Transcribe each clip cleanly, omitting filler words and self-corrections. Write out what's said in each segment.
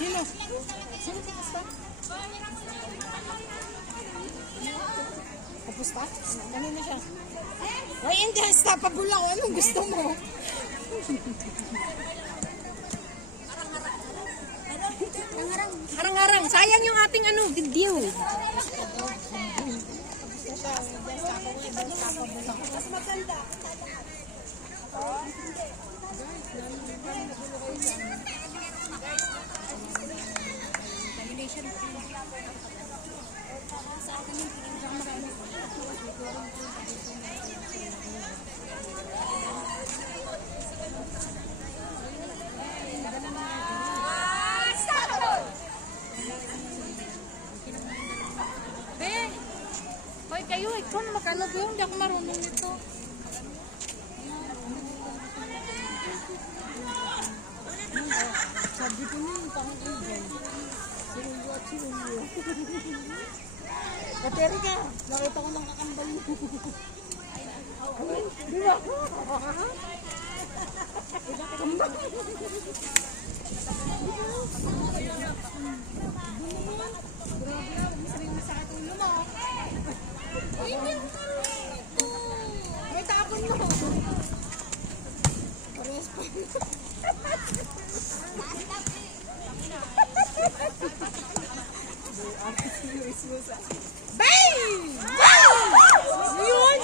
Sino? Sino pupusta? Pupusta? Kanina siya. Ay, hindi. Stoppable ako. Anong gusto mo? Harang-harang. Sayang yung ating video. Mas maganda. Hoy kayo, ikaw na magkano ba yung hindi ako marunong nito. Sabi ko niyo yung pang-ibig. Sirulyo at sirulyo. Kateri ka, nakita ko ng kakambal mo. Di ba? Kambal. Grabe, masarang masakit ulo mo. May tapon mo. Parehas pa. Bang! Yun!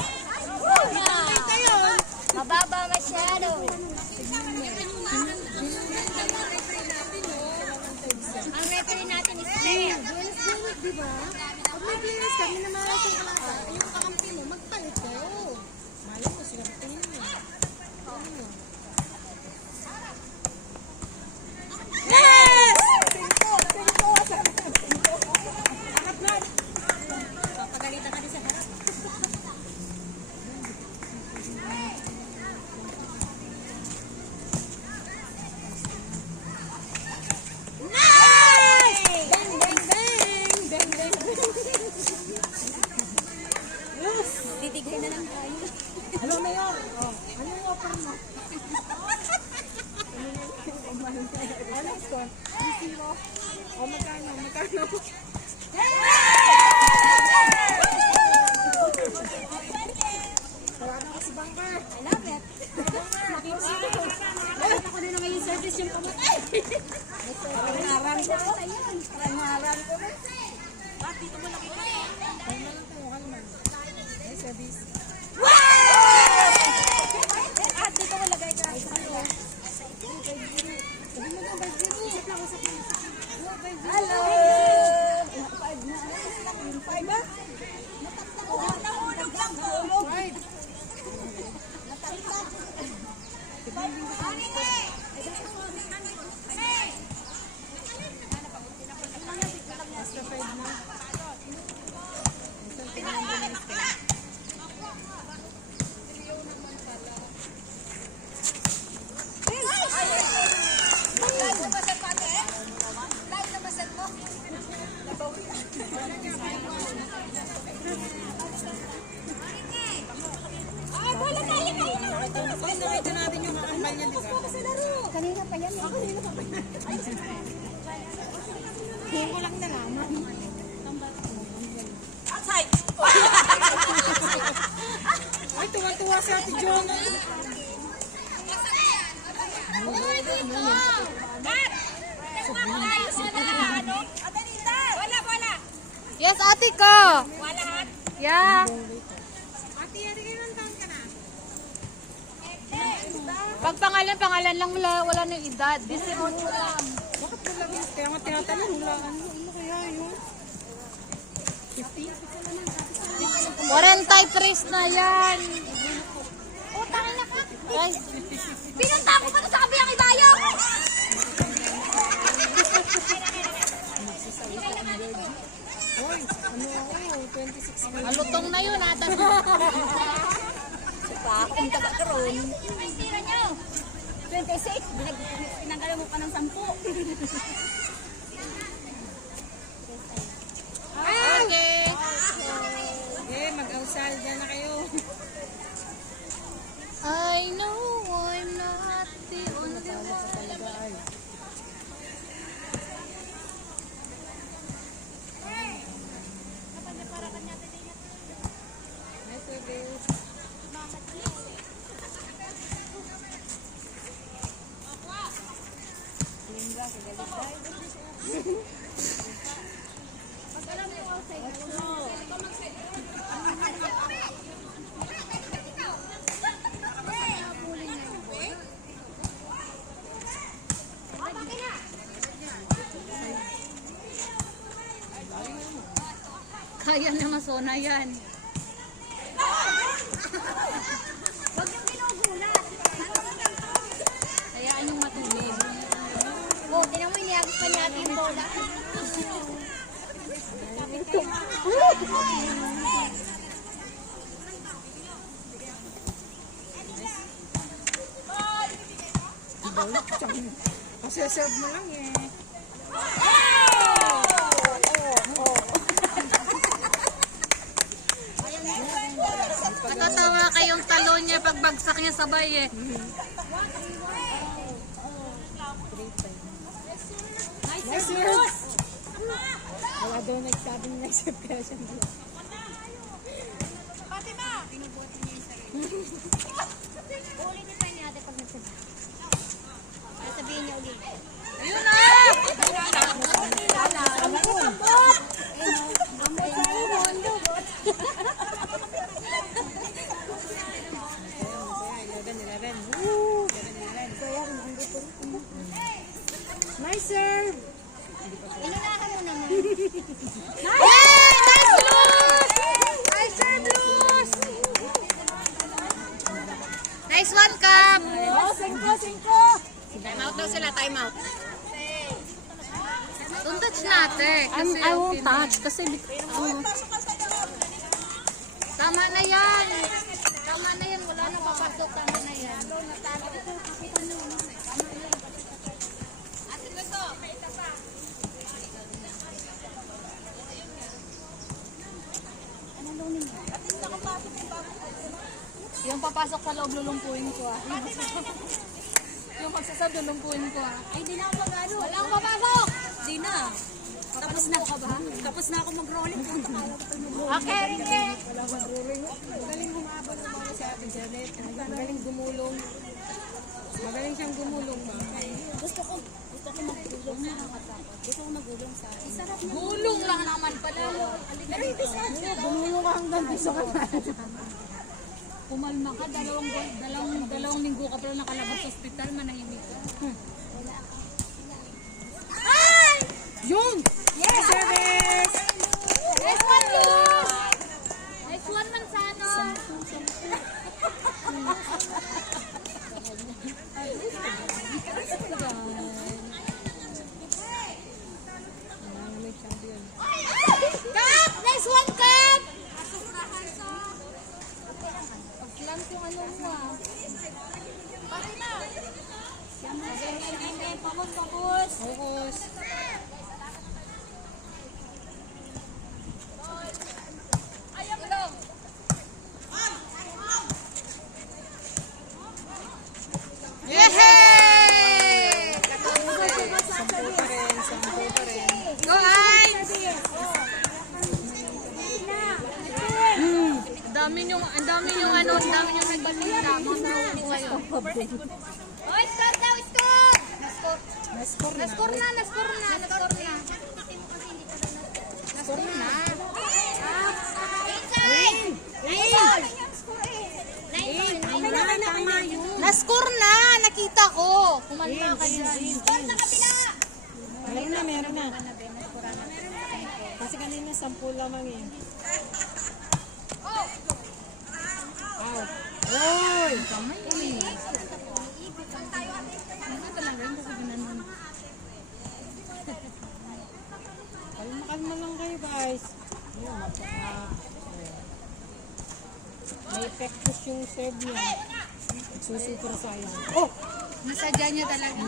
Mababa masyado. Ang referee natin is Claire. Buenos Aires, di ba? Pag may clearance kami na malasang kalasa, yung kakampi mo, magpalit kayo. Malam mo, sila tingin mo. Yes! Pinto! Harap na! Papagalitan ka din sa harap. Nice! Bang, bang, bang! Bang, bang, bang! Yes! Titigay na lang tayo. Hello, Mayor! Oh, ano yung offer mo? Ano score? 3-0. O, magkano? Tawagan ko si Bangker. I love it. Ako din naman yung service yung pamatay. Parang harang ko na. Dito mo nakita. Kalman. May service. At dito ko lagay ka. Hello! 5 ba? Nahulog lang po. 5. Basta 5 na. Nakita natin yung kakambal niya, di ba? Kanina pa yan. Hindi ko lang nalaman. Ay, tuwa-tuwa si Ate Jonah. Yes, ate ko. Yeah. Ate, ate, kailan taon ka na? Pag pangalan lang wala nang edad. 18 lang. Bakit mo lang yun? Kaya nga tinatanong, hulaan mo. Ano kaya yun? 50? 43 na yan. Utang na ka. Ay. Pinunta ko pa sa kabiyang ibayo. Hoy, ano ako? 26 na. Malutong na yun ata. Pa akong taga-karoon. Ay, tira nyo. 26. Pinanggalan mo pa ng 10. Kaya na masona yan. Huwag yung ginugulat. Hayaan yung matulog. Oh, tinan mo, iniagos pa niya yung bola. Kasi serve mo lang eh. Matatawa kayong talon niya pagbagsak niya sabay eh. Nice serve! Wala daw nagsabing nice serve kaya siya nila. Ulitin pa niya ate pag nagsabi. Sabihin niya ulit. Ayun na! Nice serve! Inunahan mo naman. Yay! Nice loose! Nice serve loose! Nice one, Cap! Oh, 5-5! Time out daw sila, time out. Don't touch natin. Kasi I won't touch kasi tama na yan. Tama na yan. Wala na papasok. Tama na yan. Yung papasok sa loob, lulumpuin ko ah. Yung magsasab, lulumpuin ko ah. Ay, di na ako mag-ano. Wala akong papasok! Di na. Tapos na ka ba? Tapos na ako mag-rolling. Okay, Rike. wala mag-rolling. Magaling humabol ng mga si Ate Janet. Magaling gumulong. Magaling siyang gumulong. Gusto ko mag-gulong na Gusto ko mag-gulong sa isarap niya. Gulong lang naman pala. Gumulong ka hanggang piso ka na. Pumalma ka, dalawang linggo ka pala nakalabas sa ospital, manahimik ka. Ay! Yun! Yes! Service! Nice one, Luz! Nice one, Mansano! Kap! Nice one, Kap! Paglam kung ano mo ah. Pamos. Focus. Yehey! Sampu pa rin. Go, Heinz! Ang dami yung nagbalita. Mamroon ko kayo. Oh, score daw, score! Na-score na. Na-score na. Tama yun. Na-score na! Nakita ko! Kumalma ka dyan. Meron na. Kasi kanina 10 lamang eh. Out. Oy! Kamay uminis. Ano talaga yung kasaganan? Kalma lang kayo guys. Yun, may pectus yung serve niya. Super sayang. Oh! Nasadya niya talaga.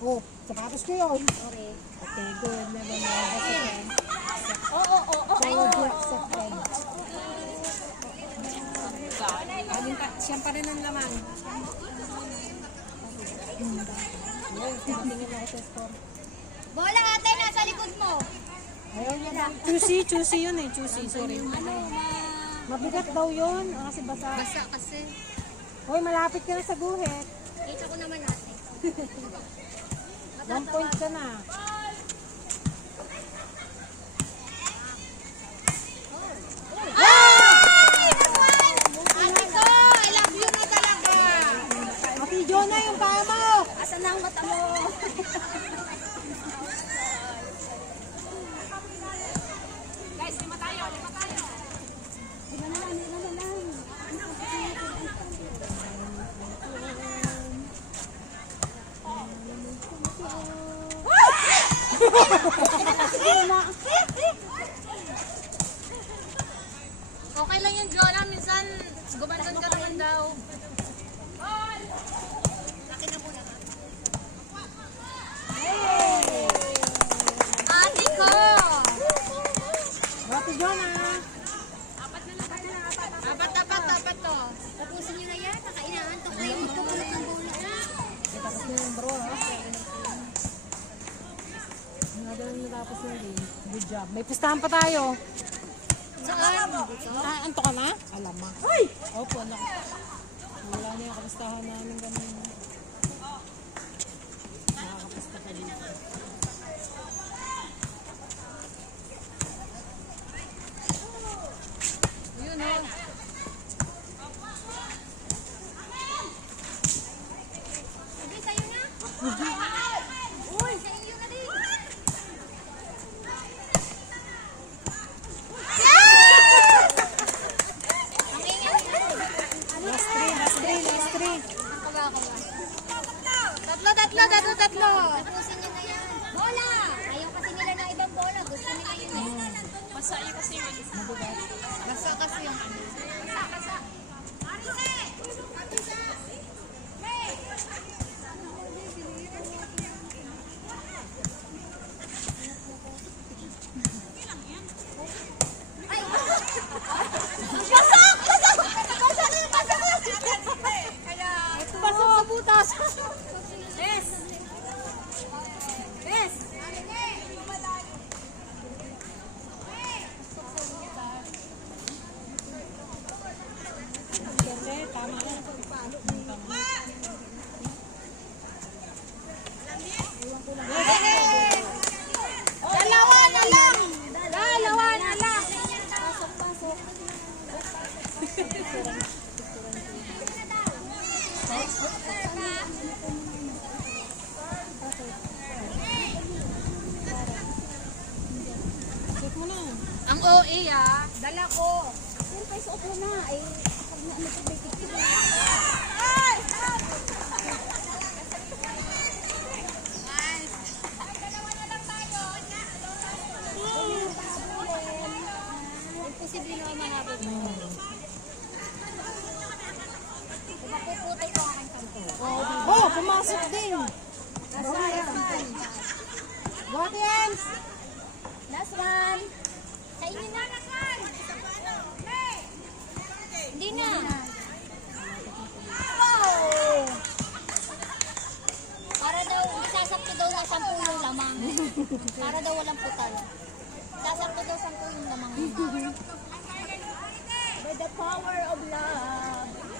Oh! Sapatos ko yun. Okay, good. Never mind. Oo. Siya pa rin ang laman. Yun, tingin lang sa score. Bola ate, nasa likod mo. Ayaw niya lang. Choosy yun eh. Choosy, sorry. Mabigat daw yun. Kasi basa. Basa kasi. Hoy, malapit ka na sa guhit. Kita ko naman ate. 1 point ka na. Okay lang yun, Jonah. Minsan, gumandan ka naman daw. Ate ko! Ate Jonah. Apat to. Tapusin nyo na yan. Nakainaantok na yung magkakulat ng bola. Tapos na yung bro, ha? Nagalang natapos na yun. Good job. May pustahan pa tayo. Saan? Anto ka na? Alam ma. Ay! Opo, anak. Wala na yung kapustahan namin ganun. Nakakapusta ka dito. Yun o. Sige, sa'yo na. Uy, sa inyo na din. Ang ingay na. Last three. Tatlo. Tapusin nyo na yan. Bola! Ayaw kasi nila na ibang bola. Gusto nila yun eh. Masaya kasi yung isa. Basta kasi yung ano. Kasa. Pasok sa butas. Yes! Yes! Tama na. Dalawa na lang! Pasok. Check mo na. Ang OA Dala ko. Pero pa isuot mo na. Ay, pag na ano ito, may tikit. Imposible naman manabot mo. Mapuputol ko ang aking kanto. Oh, pumasok din. What else? Last one. Sa inyo na. Hindi na. Wow! Para daw, sasakto daw sa 10 yung lamang. Para daw walang putal. Sasakto daw 10 yung lamang. By the power of love.